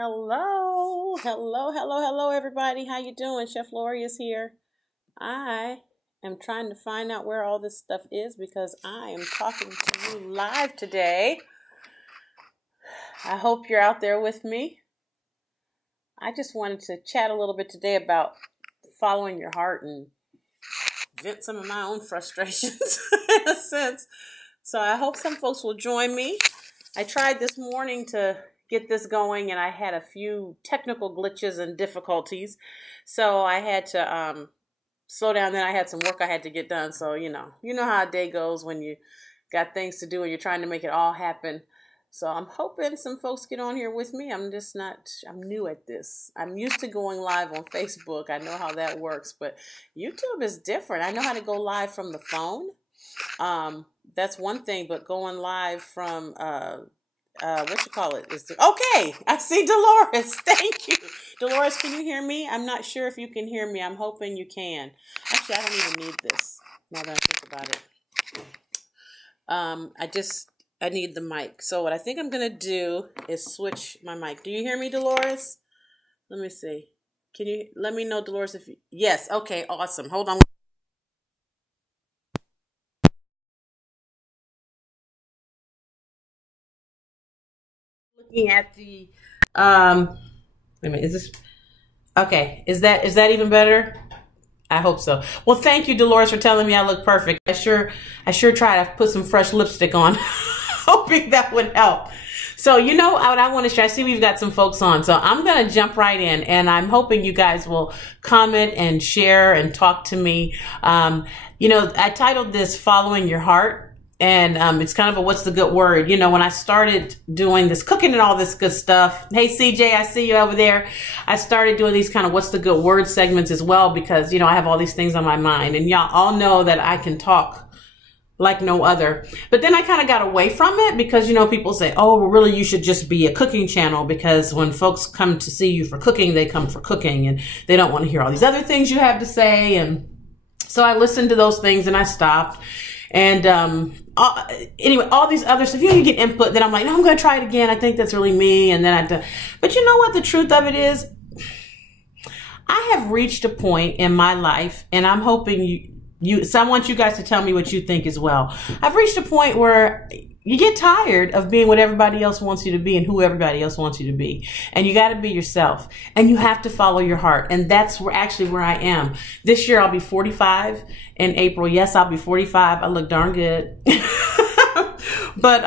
Hello, everybody. How you doing? Chef Lorious here. I am trying to find out where all this stuff is because I am talking to you live today. I hope you're out there with me. I just wanted to chat a little bit today about following your heart and vent some of my own frustrations in a sense. So I hope some folks will join me. I tried this morning to get this going and I had a few technical glitches and difficulties. So I had to slow down. Then I had some work I had to get done. So, you know how a day goes when you got things to do and you're trying to make it all happen. So I'm hoping some folks get on here with me. I'm new at this. I'm used to going live on Facebook. I know how that works, but YouTube is different. I know how to go live from the phone. That's one thing, but going live from, okay, I see Dolores. Thank you. Dolores, can you hear me? I'm not sure if you can hear me. I'm hoping you can. Actually, I don't even need this now that I think about it. I need the mic. So what I think I'm going to do is switch my mic. Do you hear me, Dolores? Let me see. Can you let me know, Dolores, if you... Yes. Okay, awesome. Hold on. Looking at the... wait a minute. Is this... Okay. Is that even better? I hope so. Well, thank you, Dolores, for telling me I look perfect. I sure try to put some fresh lipstick on. Hoping that would help. So, you know what I want to share? I see we've got some folks on. So I'm going to jump right in and I'm hoping you guys will comment and share and talk to me. I titled this Following Your Heart. And it's kind of a what's the good word? When I started doing this cooking and all this good stuff. Hey, CJ, I see you over there. I started doing these kind of what's the good word segments as well because, I have all these things on my mind. And y'all all know that I can talk like no other. But then I kind of got away from it because, people say, oh, well, really, you should just be a cooking channel because when folks come to see you for cooking, they come for cooking and they don't want to hear all these other things you have to say. And so I listened to those things and I stopped. And anyway, all these other stuff, you get input, then I'm like, no, I'm going to try it again. I think that's really me. And then but you know what the truth of it is? I have reached a point in my life and I'm hoping so I want you guys to tell me what you think as well. I've reached a point where you get tired of being what everybody else wants you to be and who everybody else wants you to be. And you got to be yourself and you have to follow your heart. And that's where I am. This year I'll be 45 in April. Yes, I'll be 45. I look darn good. But,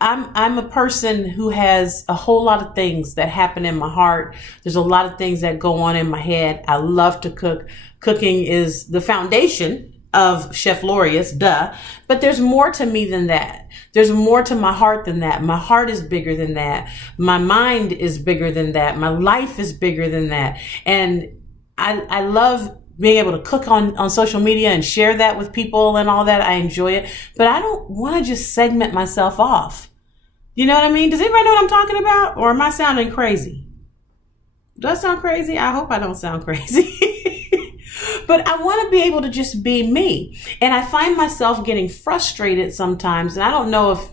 I'm a person who has a whole lot of things that happen in my heart. There's a lot of things that go on in my head. I love to cook. Cooking is the foundation of Chef Lorious, duh. But there's more to me than that. There's more to my heart than that. My heart is bigger than that. My mind is bigger than that. My life is bigger than that. And I love being able to cook on social media and share that with people and all that. I enjoy it. But I don't want to just segment myself off. You know what I mean? Does anybody know what I'm talking about? Or am I sounding crazy? Do I sound crazy? I hope I don't sound crazy. But I want to be able to just be me. And I find myself getting frustrated sometimes. And I don't know if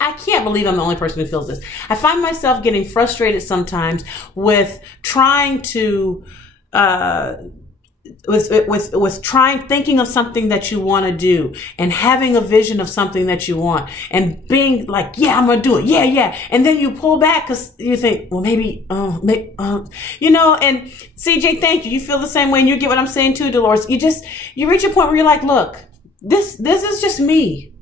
I can't believe I'm the only person who feels this. I find myself getting frustrated sometimes with trying to, thinking of something that you want to do and having a vision of something that you want and being like, yeah, I'm going to do it. Yeah. And then you pull back because you think, well, maybe, and CJ, thank you. You feel the same way and you get what I'm saying too, Dolores. You reach a point where you're like, look, this is just me.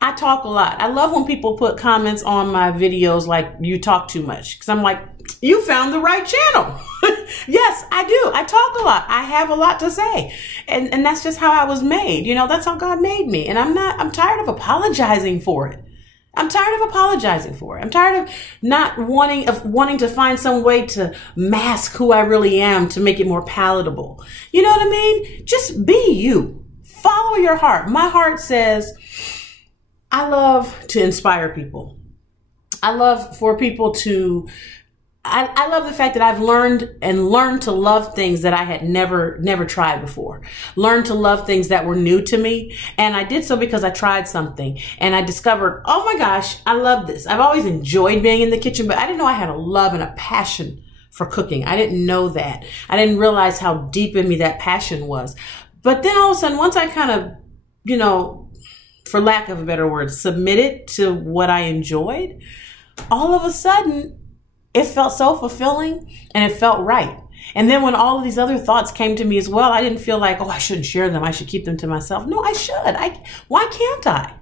I talk a lot. I love when people put comments on my videos like you talk too much because I'm like, you found the right channel. Yes, I do. I talk a lot. I have a lot to say. And that's just how I was made. That's how God made me. And I'm tired of apologizing for it. I'm tired of not wanting to find some way to mask who I really am to make it more palatable. You know what I mean? Just be you. Follow your heart. My heart says, I love to inspire people. I love for people to I love the fact that I've learned to love things that I had never tried before. Learned to love things that were new to me. And I did so because I tried something and I discovered, oh my gosh, I love this. I've always enjoyed being in the kitchen, but I didn't know I had a love and a passion for cooking. I didn't know that. I didn't realize how deep in me that passion was. But then all of a sudden, once I kind of, you know, for lack of a better word, submitted to what I enjoyed, all of a sudden, it felt so fulfilling and it felt right. And then when all of these other thoughts came to me as well, I didn't feel like, oh, I shouldn't share them. I should keep them to myself. No, I should. Why can't I?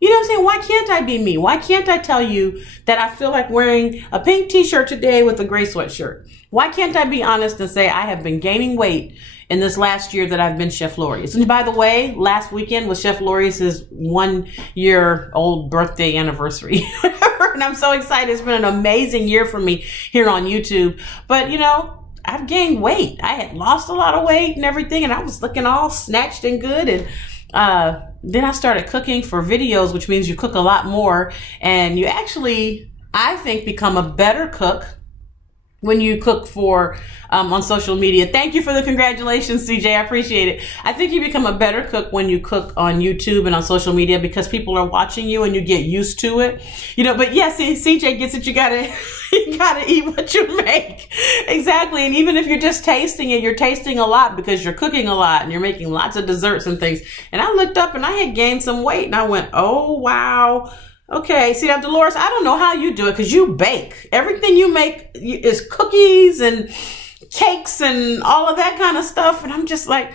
You know what I'm saying? Why can't I be me? Why can't I tell you that I feel like wearing a pink t-shirt today with a gray sweatshirt? Why can't I be honest and say I have been gaining weight in this last year that I've been Chef Lorious? And by the way, last weekend was Chef Lorious's 1 year old birthday anniversary. And I'm so excited. It's been an amazing year for me here on YouTube. But, you know, I've gained weight. I had lost a lot of weight and everything, and I was looking all snatched and good. And then I started cooking for videos, which means you cook a lot more. And you actually, I think, become a better cook when you cook for on social media. Thank you for the congratulations, CJ. I appreciate it. I think you become a better cook when you cook on YouTube and on social media because people are watching you and you get used to it. You know, but yes, CJ gets it. You gotta eat what you make. Exactly. And even if you're just tasting it, you're tasting a lot because you're cooking a lot and you're making lots of desserts and things. And I looked up and I had gained some weight and I went, oh, wow. Okay, see now, Dolores, I don't know how you do it because you bake. Everything you make is cookies and cakes and all of that kind of stuff. And I'm just like,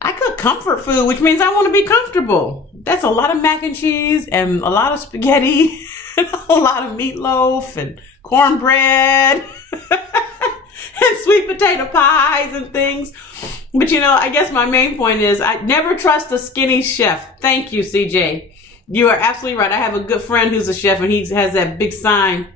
I cook comfort food, which means I want to be comfortable. That's a lot of mac and cheese and a lot of spaghetti and a lot of meatloaf and cornbread and sweet potato pies and things. But, you know, I guess my main point is I never trust a skinny chef. Thank you, CJ. You are absolutely right. I have a good friend who's a chef and he has that big sign.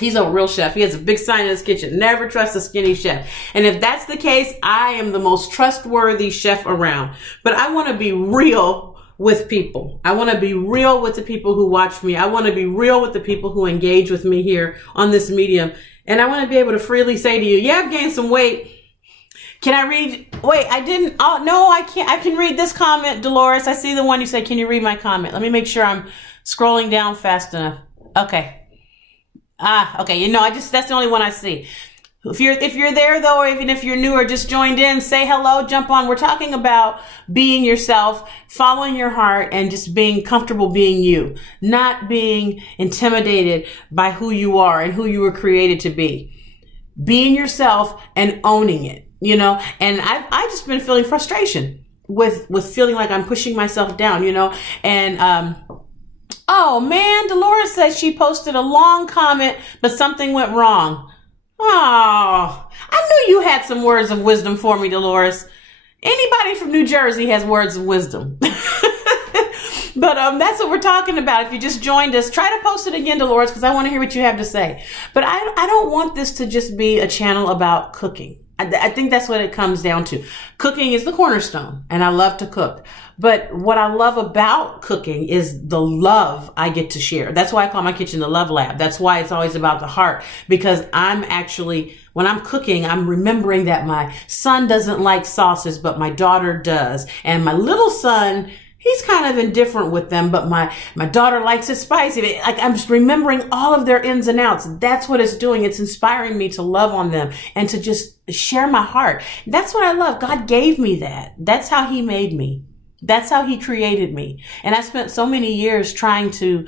He's a real chef. He has a big sign in his kitchen. Never trust a skinny chef. And if that's the case, I am the most trustworthy chef around. But I want to be real with people. I want to be real with the people who watch me. I want to be real with the people who engage with me here on this medium. And I want to be able to freely say to you, yeah, I've gained some weight. Can I read? Wait, I didn't. Oh, no, I can't. I can read this comment, Dolores. I see the one you said. Can you read my comment? Let me make sure I'm scrolling down fast enough. Okay. Okay. You know, that's the only one I see. If you're there though, or even if you're new or just joined in, say hello, jump on. We're talking about being yourself, following your heart, and just being comfortable being you, not being intimidated by who you are and who you were created to be. Being yourself and owning it. You know, and I've just been feeling frustration with feeling like I'm pushing myself down, you know, and, oh man, Dolores says she posted a long comment, but something went wrong. Oh, I knew you had some words of wisdom for me, Dolores. Anybody from New Jersey has words of wisdom. But that's what we're talking about. If you just joined us, try to post it again, Dolores, because I want to hear what you have to say. But I don't want this to just be a channel about cooking. I think that's what it comes down to. Cooking is the cornerstone, and I love to cook. But what I love about cooking is the love I get to share. That's why I call my kitchen the Love Lab. That's why it's always about the heart, because I'm actually, when I'm cooking, I'm remembering that my son doesn't like sauces, but my daughter does. And my little son, he's kind of indifferent with them, but my daughter likes it spicy. Like, I'm just remembering all of their ins and outs. That's what it's doing. It's inspiring me to love on them and to just share my heart. That's what I love. God gave me that. That's how he made me. That's how he created me. And I spent so many years trying to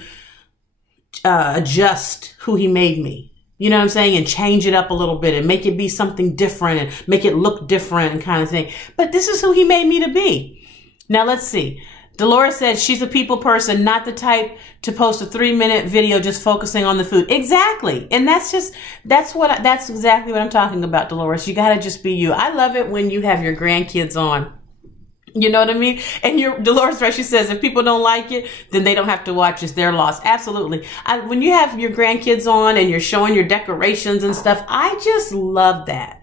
adjust who he made me. You know what I'm saying? And change it up a little bit and make it be something different and make it look different and kind of thing. But this is who he made me to be. Now let's see. Dolores said she's a people person, not the type to post a 3-minute video just focusing on the food. Exactly. And that's exactly what I'm talking about, Dolores. You got to just be you. I love it when you have your grandkids on. You know what I mean? And Dolores, right? She says, if people don't like it, then they don't have to watch. It's their loss. Absolutely. When you have your grandkids on and you're showing your decorations and stuff, I just love that.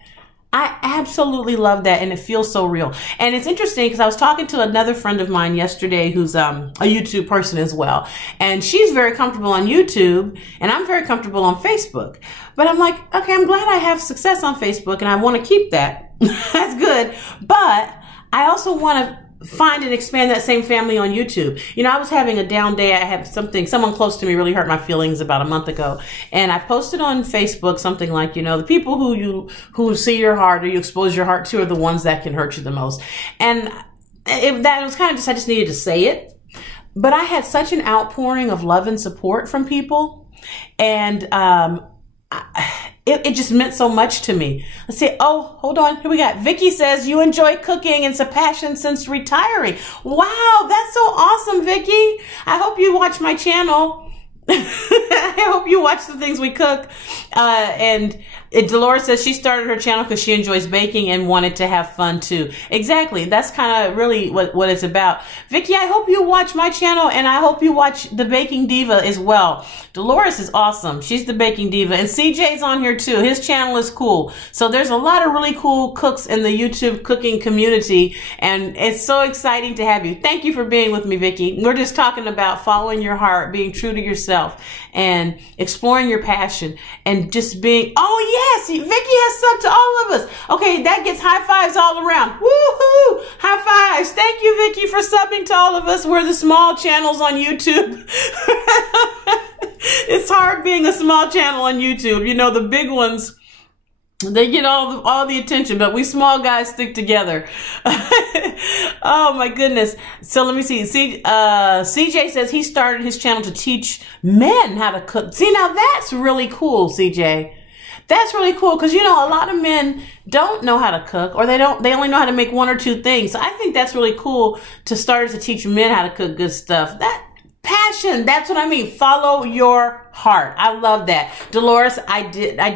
I absolutely love that, and it feels so real. And it's interesting because I was talking to another friend of mine yesterday who's a YouTube person as well, and she's very comfortable on YouTube, and I'm very comfortable on Facebook. But I'm like, okay, I'm glad I have success on Facebook, and I want to keep that. That's good. But I also want to find and expand that same family on YouTube. You know, I was having a down day. I had someone close to me really hurt my feelings about a month ago. And I posted on Facebook something like, you know, the people who see your heart or you expose your heart to are the ones that can hurt you the most. And that was kind of just, I just needed to say it. But I had such an outpouring of love and support from people. And, it just meant so much to me. Let's see. Oh, hold on. Here we got Vicky says you enjoy cooking and it's a passion since retiring. Wow, that's so awesome, Vicky. I hope you watch my channel. I hope you watch the things we cook. And Dolores says she started her channel because she enjoys baking and wanted to have fun too. Exactly. That's kind of really what it's about. Vicky, I hope you watch my channel and I hope you watch the Baking Diva as well. Dolores is awesome. She's the Baking Diva. And CJ's on here too. His channel is cool. So there's a lot of really cool cooks in the YouTube cooking community. And it's so exciting to have you. Thank you for being with me, Vicky. We're just talking about following your heart, being true to yourself, and exploring your passion, and just being, oh yes, Vicky has subbed to all of us. Okay, that gets high fives all around. Woohoo! High fives. Thank you, Vicky, for subbing to all of us. We're the small channels on YouTube. It's hard being a small channel on YouTube. You know, the big ones, they get all the attention, but we small guys stick together. Oh my goodness. So let me see. CJ says he started his channel to teach men how to cook. See, now that's really cool, CJ. That's really cool because, you know, a lot of men don't know how to cook, or they only know how to make one or two things. So I think that's really cool to start to teach men how to cook good stuff. That passion, that's what I mean. Follow your heart. I love that. Dolores, I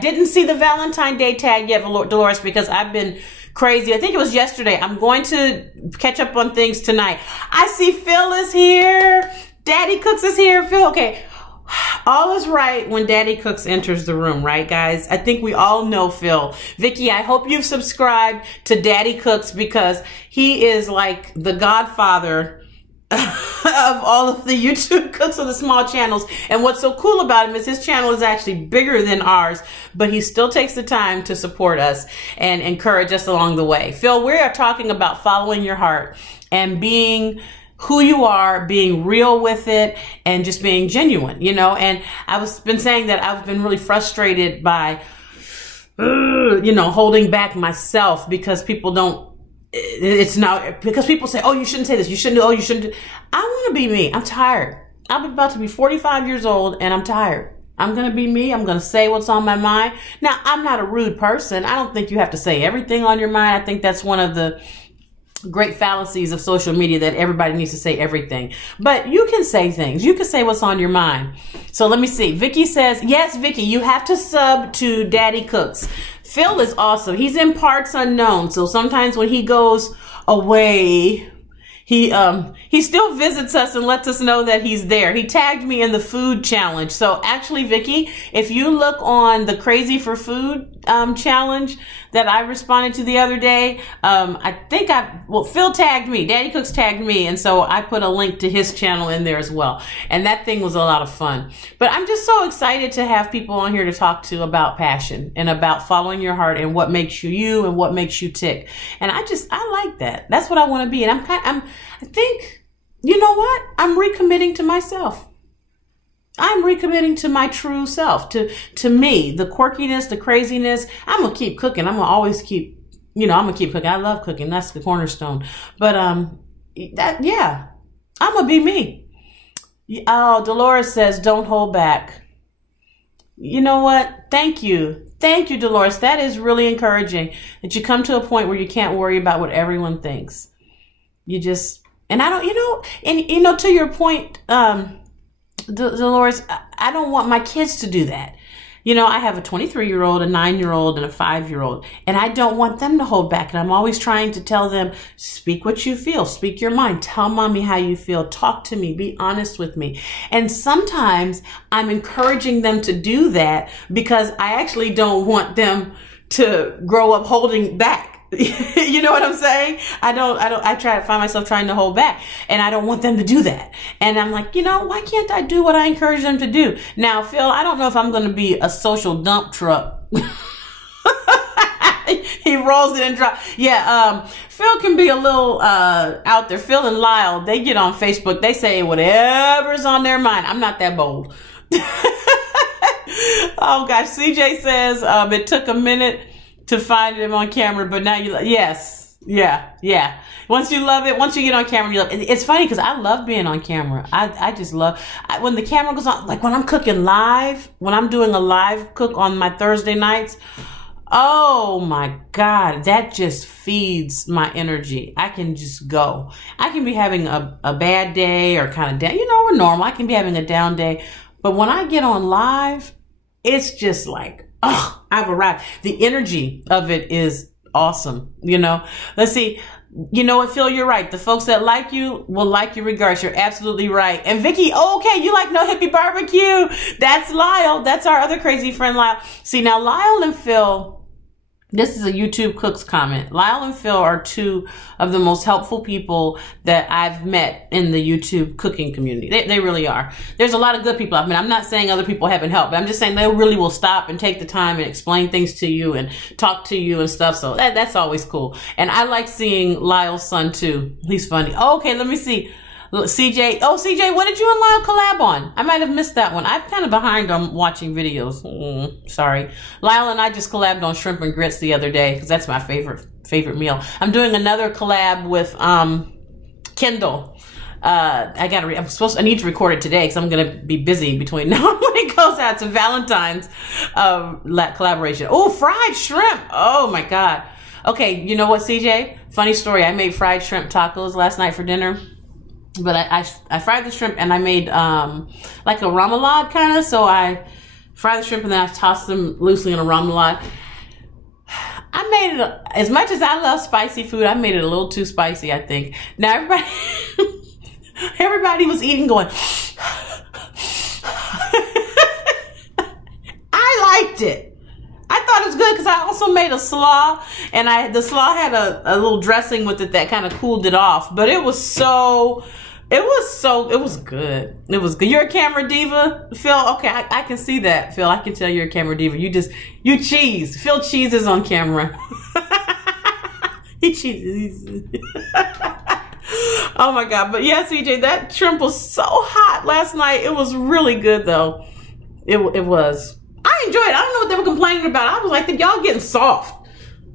didn't see the Valentine's Day tag yet, Dolores, because I've been crazy. I think it was yesterday. I'm going to catch up on things tonight. I see Phil is here. Daddy Cooks is here. Phil, okay. All is right when Daddy Cooks enters the room, right, guys? I think we all know Phil. Vicky, I hope you've subscribed to Daddy Cooks because he is like the godfather of all of the YouTube cooks on the small channels. And what's so cool about him is his channel is actually bigger than ours, but he still takes the time to support us and encourage us along the way. Phil, we are talking about following your heart and being who you are, being real with it, and just being genuine, you know. And been saying that I've been really frustrated by, you know, holding back myself because people don't, it's not, because people say, oh, you shouldn't say this, you shouldn't, oh, you shouldn't. I want to be me. I'm tired. I'm about to be 45 years old and I'm tired. I'm going to be me. I'm going to say what's on my mind. Now, I'm not a rude person. I don't think you have to say everything on your mind. I think that's one of the great fallacies of social media, that everybody needs to say everything. But you can say things. You can say what's on your mind. So let me see. Vicky says, yes, Vicky, you have to sub to Daddy Cooks. Phil is awesome. He's in parts unknown. So sometimes when he goes away, he still visits us and lets us know that he's there. He tagged me in the food challenge. So actually, Vicky, if you look on the Crazy for Food challenge that I responded to the other day, Phil tagged me. Daddy Cooks tagged me. And so I put a link to his channel in there as well. And that thing was a lot of fun. But I'm just so excited to have people on here to talk to about passion and about following your heart and what makes you you and what makes you tick. And I like that. That's what I want to be. And I think, you know what? I'm recommitting to myself. I'm recommitting to my true self, to me, the quirkiness, the craziness. I'm going to keep cooking. I'm going to always keep, I'm going to keep cooking. I love cooking. That's the cornerstone. But, I'm going to be me. Oh, Dolores says, don't hold back. You know what? Thank you. Thank you, Dolores. That is really encouraging that you come to a point where you can't worry about what everyone thinks. You just, and I don't, to your point, Dolores, I don't want my kids to do that. I have a 23-year-old, a 9-year-old, and a 5-year-old, and I don't want them to hold back. And I'm always trying to tell them, speak what you feel, speak your mind, tell mommy how you feel, talk to me, be honest with me. And sometimes I'm encouraging them to do that because I actually don't want them to grow up holding back. You know what I'm saying? I try to find myself trying to hold back, and I don't want them to do that. And I'm like, you know, why can't I do what I encourage them to do? Now, Phil, I don't know if I'm going to be a social dump truck. He rolls it and drops. Yeah, Phil can be a little out there. Phil and Lyle, they get on Facebook. They say whatever's on their mind. I'm not that bold. Oh, gosh. CJ says it took a minute to find him on camera, but now you, yes, yeah. Once you love it, once you get on camera, you love it. It's funny because I love being on camera. I just love, when the camera goes on, like when I'm cooking live, when I'm doing a live cook on my Thursday nights, oh my God, that just feeds my energy. I can just go. I can be having a bad day or kind of down, you know, we're normal. I can be having a down day, but when I get on live, it's just like, oh, I've arrived. The energy of it is awesome. You know, let's see. You know what, Phil, you're right. The folks that like you will like you regardless. You're absolutely right. And Vicky, okay, you like No Hippie Barbecue. That's Lyle. That's our other crazy friend, Lyle. See, now Lyle and Phil, this is a YouTube Cooks comment. Lyle and Phil are two of the most helpful people that I've met in the YouTube cooking community. They really are. There's a lot of good people I've met. I'm not saying other people haven't helped, but I'm just saying they really will stop and take the time and explain things to you and talk to you and stuff. So that's always cool. And I like seeing Lyle's son too. He's funny. Okay, let me see. CJ, CJ, what did you and Lyle collab on? I might have missed that one. I'm kind of behind on watching videos. Sorry. Lyle and I just collabed on shrimp and grits the other day because that's my favorite meal. I'm doing another collab with Kendall. I need to record it today because I'm going to be busy between now and when it goes out. It's a Valentine's collaboration. Oh, fried shrimp. Oh my God. Okay, you know what, CJ? Funny story. I made fried shrimp tacos last night for dinner. But I fried the shrimp and I made like a remoulade kind of. So I fried the shrimp and then I tossed them loosely in a remoulade. I made it, as much as I love spicy food, I made it a little too spicy, I think. Now everybody was eating going, I liked it. I thought it was good because I also made a slaw, and the slaw had a little dressing with it that kind of cooled it off. But it was good. It was good. You're a camera diva, Phil? Okay, I can see that, Phil. I can tell you're a camera diva. You cheese. Phil cheeses on camera. He cheeses. Oh my God. But yeah, CJ, that shrimp was so hot last night. It was really good though. It was. I enjoyed it. I don't know what they were complaining about. I was like, y'all getting soft.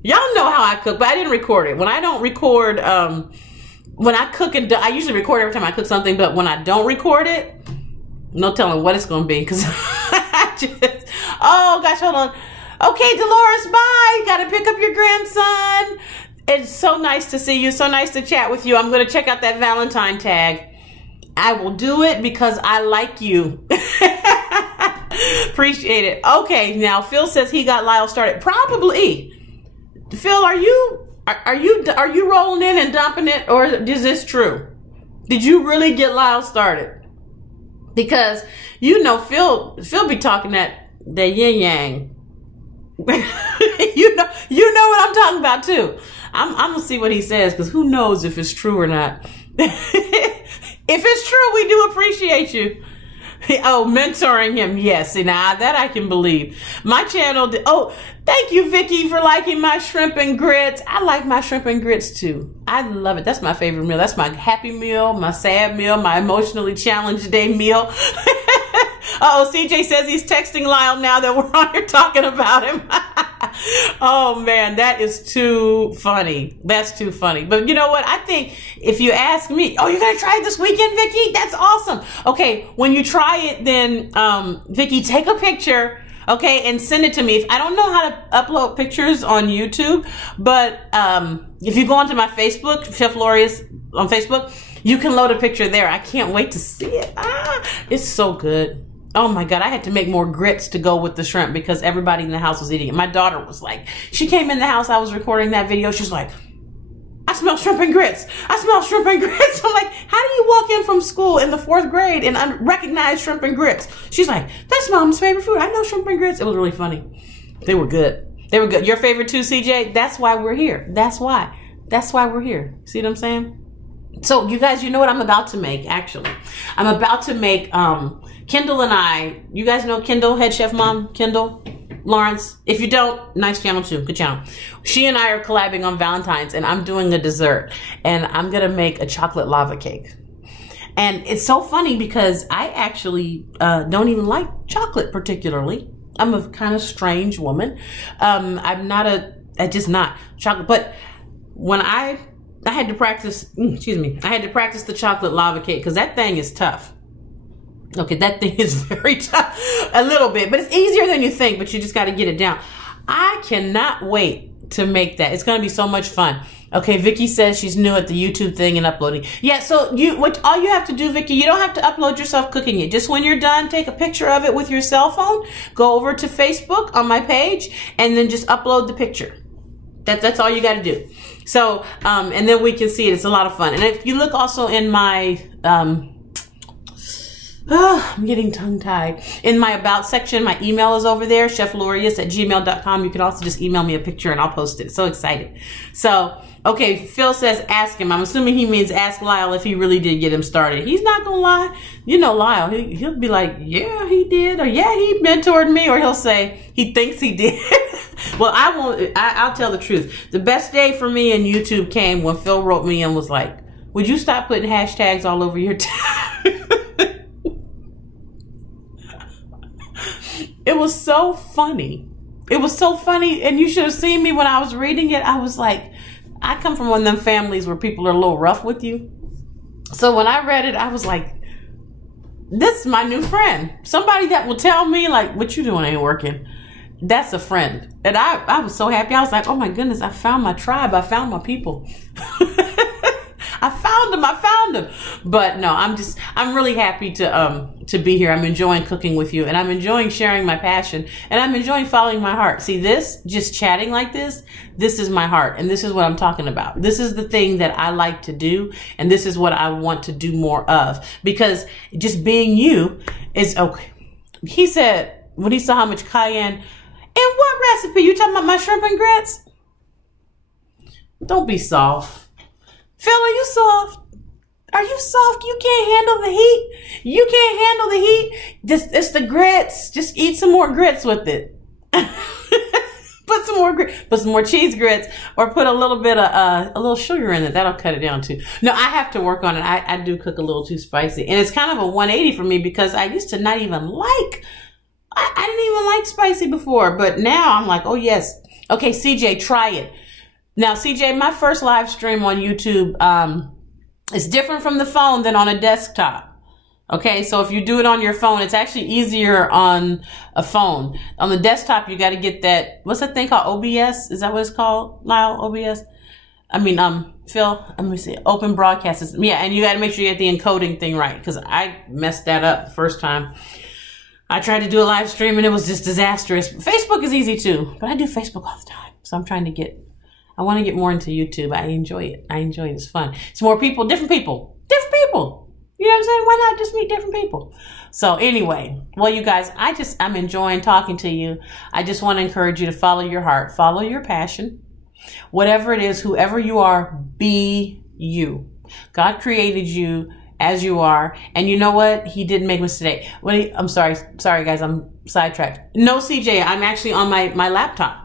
Y'all know how I cook, but I didn't record it. When I don't record, when I cook I usually record every time I cook something, but when I don't record it, no telling what it's going to be. Cause oh gosh, hold on. Okay, Dolores, bye. Got to pick up your grandson. It's so nice to see you. So nice to chat with you. I'm going to check out that Valentine tag. I will do it because I like you. Appreciate it. Okay, now Phil says he got Lyle started. Probably. Phil, are you rolling in and dumping it, or is this true? Did you really get Lyle started? Because you know Phil be talking that yin yang. you know what I'm talking about too. I'm gonna see what he says because who knows if it's true or not. If it's true, we do appreciate you. Oh, mentoring him. Yes. See, now that I can believe. My channel. Oh, thank you, Vicky, for liking my shrimp and grits. I like my shrimp and grits too. I love it. That's my favorite meal. That's my happy meal, my sad meal, my emotionally challenged day meal. Uh-oh, CJ says he's texting Lyle now that we're on here talking about him. Oh man, that is too funny. That's too funny. But you know what? I think if you ask me, oh, you're going to try it this weekend, Vicky? That's awesome. Okay, when you try it, then Vicky, take a picture, okay, and send it to me. I don't know how to upload pictures on YouTube, but if you go onto my Facebook, Chef Lorious on Facebook, you can load a picture there. I can't wait to see it. It's so good. Oh my God, I had to make more grits to go with the shrimp because everybody in the house was eating it. My daughter was like, she came in the house, I was recording that video. She's like, I smell shrimp and grits. I smell shrimp and grits. I'm like, how do you walk in from school in the 4th grade and recognize shrimp and grits? She's like, that's Mom's favorite food. I know shrimp and grits. It was really funny. They were good. They were good. Your favorite too, CJ? That's why we're here. That's why. That's why we're here. See what I'm saying? So you guys, you know what I'm about to make, actually? I'm about to make, Kendall and I, you guys know Kendall, head chef mom, Kendall Lawrence? If you don't, nice channel too, good channel. She and I are collabing on Valentine's, and I'm doing a dessert, and I'm gonna make a chocolate lava cake. And it's so funny because I actually don't even like chocolate particularly. I'm a kind of strange woman. I'm just not chocolate, but when I had to practice, I had to practice the chocolate lava cake because that thing is tough. Okay, that thing is very tough, a little bit, but it's easier than you think, but you just got to get it down. I cannot wait to make that. It's going to be so much fun. Okay, Vicky says she's new at the YouTube thing and uploading. Yeah, so all you have to do, Vicky, you don't have to upload yourself cooking it. Just when you're done, take a picture of it with your cell phone, go over to Facebook on my page, and then just upload the picture. That's all you got to do. So, and then we can see it. It's a lot of fun. And if you look also in my, I'm getting tongue-tied. In my About section, my email is over there, cheflorious@gmail.com. You can also just email me a picture and I'll post it. So excited. So, okay, Phil says ask him. I'm assuming he means ask Lyle if he really did get him started. He's not going to lie. You know Lyle, he'll be like, yeah, he did. Or yeah, he mentored me. Or he'll say he thinks he did. Well, I won't. I'll tell the truth. The best day for me in YouTube came when Phil wrote me and was like, would you stop putting hashtags all over your It was so funny. It was so funny. And you should have seen me when I was reading it. I was like, I come from one of them families where people are a little rough with you. So when I read it, I was like, this is my new friend. Somebody that will tell me like, what you doing ain't working. That's a friend. And I was so happy. I was like, oh my goodness, I found my tribe. I found my people. I found them. But no, I'm really happy to be here. I'm enjoying cooking with you, and I'm enjoying sharing my passion, and I'm enjoying following my heart. See, just chatting like this is my heart, and this is what I'm talking about. This is the thing that I like to do, and this is what I want to do more of, because just being you is okay. He said, when he saw how much cayenne, in what recipe? You talking about my shrimp and grits? Don't be soft. Phil, are you soft? Are you soft? You can't handle the heat? You can't handle the heat? It's the grits. Just eat some more grits with it. Put some more cheese grits, or put a little bit of a little sugar in it. That'll cut it down too. No, I have to work on it. I do cook a little too spicy, and it's kind of a 180 for me because I used to not even like. I didn't even like spicy before, but now I'm like, oh yes. Okay, CJ, try it. Now, CJ, my first live stream on YouTube is different from the phone than on a desktop. Okay, so if you do it on your phone, it's actually easier on a phone. On the desktop, you got to get that, what's that thing called? OBS? Is that what it's called, Lyle? OBS? I mean, Phil, let me see. Open broadcast system. Yeah, and you got to make sure you get the encoding thing right, because I messed that up the first time. I tried to do a live stream and it was just disastrous. Facebook is easy too, but I do Facebook all the time. So I'm trying to I want to get more into YouTube. I enjoy it. It's fun. It's more people, different people. You know what I'm saying? Why not just meet different people? So anyway, well, you guys, I'm enjoying talking to you. I just want to encourage you to follow your heart, follow your passion. Whatever it is, whoever you are, be you. God created you as you are, and you know what? He didn't make a mistake. I'm sorry guys, I'm sidetracked. No, CJ, I'm actually on my laptop.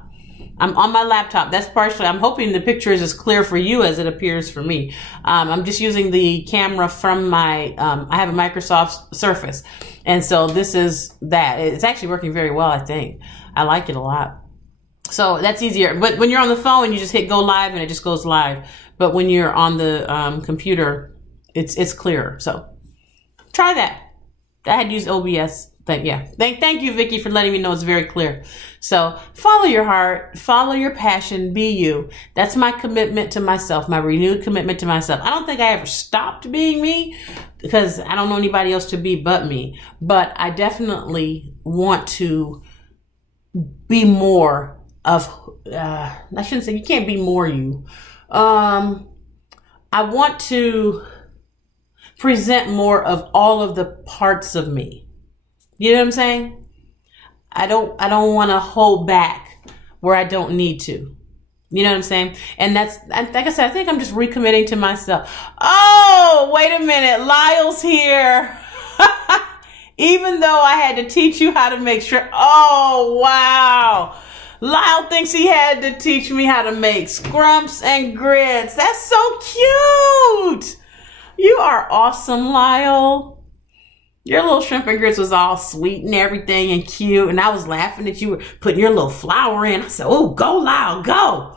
I'm on my laptop. That's partially, I'm hoping the picture is as clear for you as it appears for me. I'm just using the camera from my, I have a Microsoft Surface. And so this is that. It's actually working very well, I think. I like it a lot. So that's easier. But when you're on the phone, you just hit go live and it just goes live. But when you're on the computer, it's clearer. So try that. I had used OBS. Thank you, Vicky, for letting me know it's very clear. So follow your heart, follow your passion, be you. That's my commitment to myself, my renewed commitment to myself. I don't think I ever stopped being me because I don't know anybody else to be but me. But I definitely want to be more of, I shouldn't say you can't be more you. I want to present more of all of the parts of me. You know what I'm saying? I don't want to hold back where I don't need to. You know what I'm saying? And that's, like I said, I think I'm just recommitting to myself. Oh, wait a minute. Lyle's here. Even though I had to teach you how to make shrimp. Oh, wow. Lyle thinks he had to teach me how to make scrumps and grits. That's so cute. You are awesome, Lyle. Your little shrimp and grits was all sweet and everything and cute. And I was laughing that you were putting your little flour in. I said, oh, go, Lyle, go.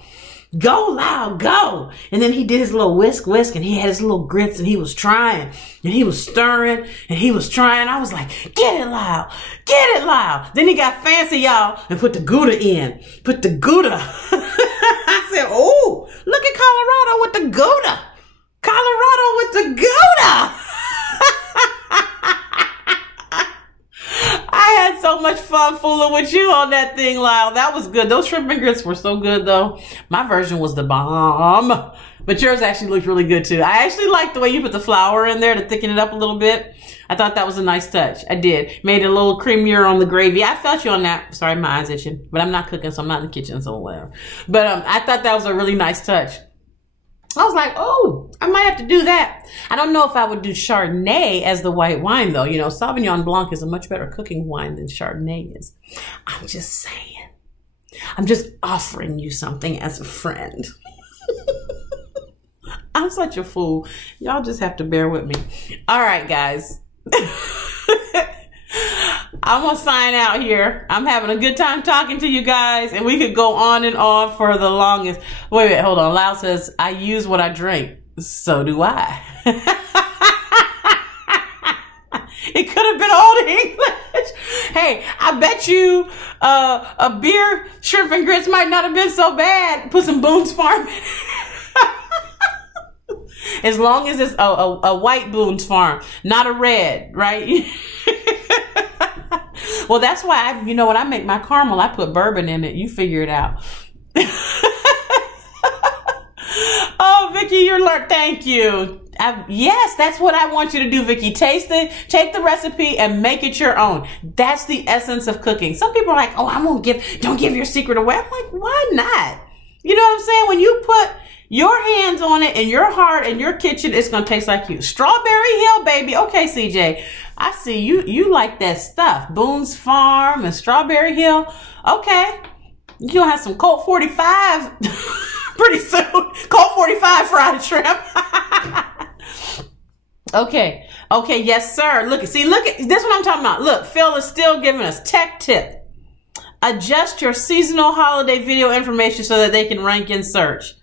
Go, Lyle, go. And then he did his little whisk, and he had his little grits and he was trying and he was stirring and he was trying. I was like, get it, Lyle. Get it, Lyle. Then he got fancy, y'all, and put the Gouda in. Put the Gouda. I said, oh, look at Colorado with the Gouda. Colorado with the Gouda. I had so much fun fooling with you on that thing, Lyle. That was good. Those shrimp and grits were so good, though. My version was the bomb. But yours actually looked really good, too. I actually liked the way you put the flour in there to thicken it up a little bit. I thought that was a nice touch. I did. Made it a little creamier on the gravy. I felt you on that. Sorry, my eyes itching. But I'm not cooking, so I'm not in the kitchen, so whatever. But I thought that was a really nice touch. I was like, oh, I might have to do that. I don't know if I would do Chardonnay as the white wine, though. You know, Sauvignon Blanc is a much better cooking wine than Chardonnay is. I'm just saying. I'm just offering you something as a friend. I'm such a fool. Y'all just have to bear with me. All right, guys. I'm going to sign out here. I'm having a good time talking to you guys, and we could go on and on for the longest. Wait, hold on. Lyle says, I use what I drink. So do I. It could have been Old English. Hey, I bet you a beer, shrimp and grits might not have been so bad. Put some Boone's Farm in it. As long as it's a white Boone's Farm, not a red, right? Well, that's why, you know, when I make my caramel, I put bourbon in it. You figure it out. Oh, Vicky, you're learned. Thank you. Yes, that's what I want you to do, Vicky. Taste it, take the recipe and make it your own. That's the essence of cooking. Some people are like, oh, don't give your secret away. I'm like, why not? You know what I'm saying? When you put your hands on it and your heart and your kitchen, it's going to taste like you. Strawberry Hill, baby. Okay, CJ. I see you like that stuff. Boone's Farm and Strawberry Hill. Okay. You'll have some Colt 45 pretty soon. Colt 45 fried shrimp. Okay. Okay. Yes, sir. Look at this is what I'm talking about. Look, Phil is still giving us tech tip. Adjust your seasonal holiday video information so that they can rank in search.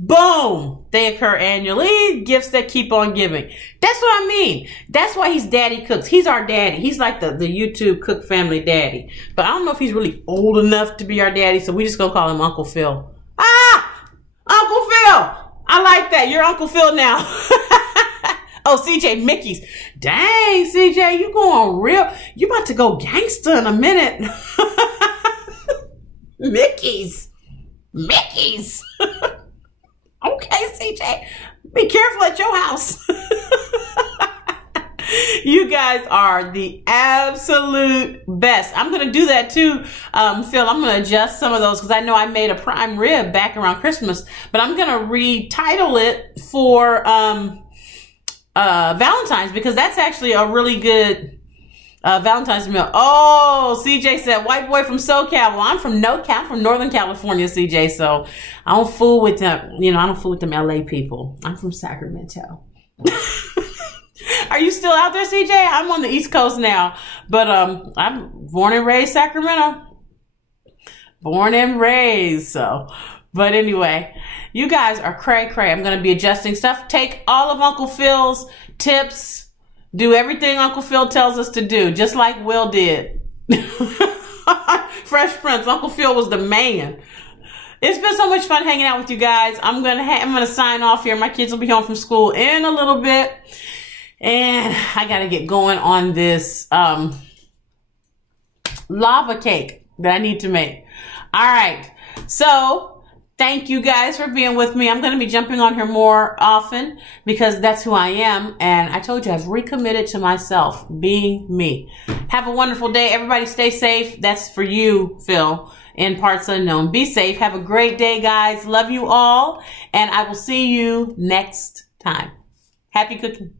Boom! They occur annually. Gifts that keep on giving. That's what I mean. That's why he's Daddy Cooks. He's our daddy. He's like the YouTube cook family daddy. But I don't know if he's really old enough to be our daddy, so we just gonna call him Uncle Phil. Ah! Uncle Phil! I like that. You're Uncle Phil now. Oh, CJ, Mickey's. Dang, CJ, you going real. You about to go gangster in a minute. Mickey's. Mickey's. Okay, CJ, be careful at your house. You guys are the absolute best. I'm going to do that too, Phil. I'm going to adjust some of those because I know I made a prime rib back around Christmas, but I'm going to retitle it for Valentine's because that's actually a really good Valentine's meal. Oh, CJ said, white boy from SoCal. Well, I'm from NoCal, I'm from Northern California, CJ. So I don't fool with them. You know, I don't fool with them LA people. I'm from Sacramento. Are you still out there, CJ? I'm on the East Coast now, but I'm born and raised Sacramento. Born and raised. So, but anyway, you guys are cray cray. I'm going to be adjusting stuff. Take all of Uncle Phil's tips. Do everything Uncle Phil tells us to do, just like Will did. Fresh Prince, Uncle Phil was the man. It's been so much fun hanging out with you guys. I'm gonna sign off here. My kids will be home from school in a little bit, and I gotta get going on this lava cake that I need to make. All right, so Thank you guys for being with me. I'm going to be jumping on here more often because that's who I am. And I told you I've recommitted to myself, being me. Have a wonderful day. Everybody stay safe. That's for you, Phil, in Parts Unknown. Be safe. Have a great day, guys. Love you all. And I will see you next time. Happy cooking.